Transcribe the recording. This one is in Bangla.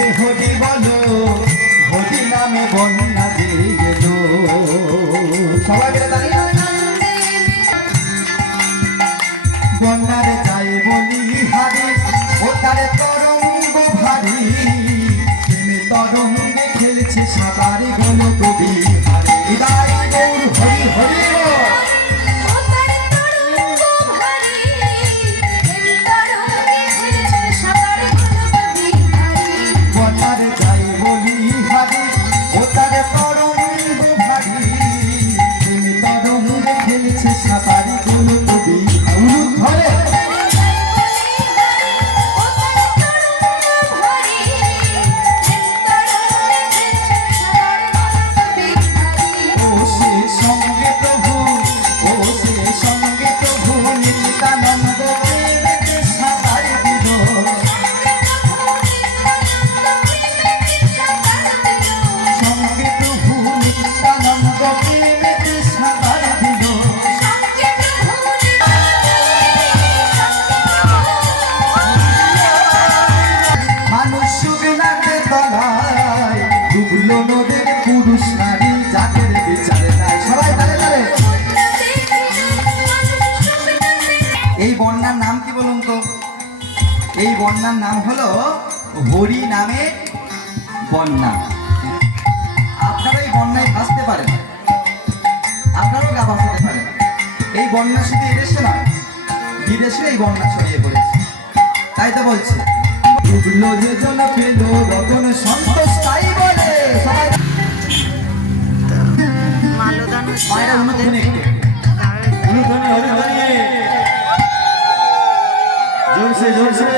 যে হরি বলো, হরি নামে বন্যা যে এলো। সবাই মিলে দাঁড়িয়ে বন্যারে যায় বলি হারি, ও তারে তরঙ্গ ভারী, প্রেমে তরঙ্গে খেলছে সাঁতারে গোল কবি হারি। হৃদয় গৌর হরি হরি বন্যারে যায় বলি হারি, ও তারে তরঙ্গ ভারী, প্রেমে তরঙ্গে খেলছে সাঁতারে গোল কবি ধরে। পুরুষ নারী জাতের বিচার নাই। সবাই তালে তালে। এই বন্যার নাম কি বলুন তো? এই বন্যার নাম হলো হরি নামে বন্যা। আপনারা এই বন্যায় ভাসতে পারেন, আপনারাও গা ভাসাতে পারেন। এই বন্যা শুধু এদেশে নয়, বিদেশে এই বন্যা ছড়িয়ে পড়েছে। তাই তো বলছে ডুবলো যে জন পেল রতন সন্তোষ, তাই বলে সবাই মালদান হচ্ছে মায়েরা আমাদের অনুধ্বনি হরি হরি জোরসে জোরসে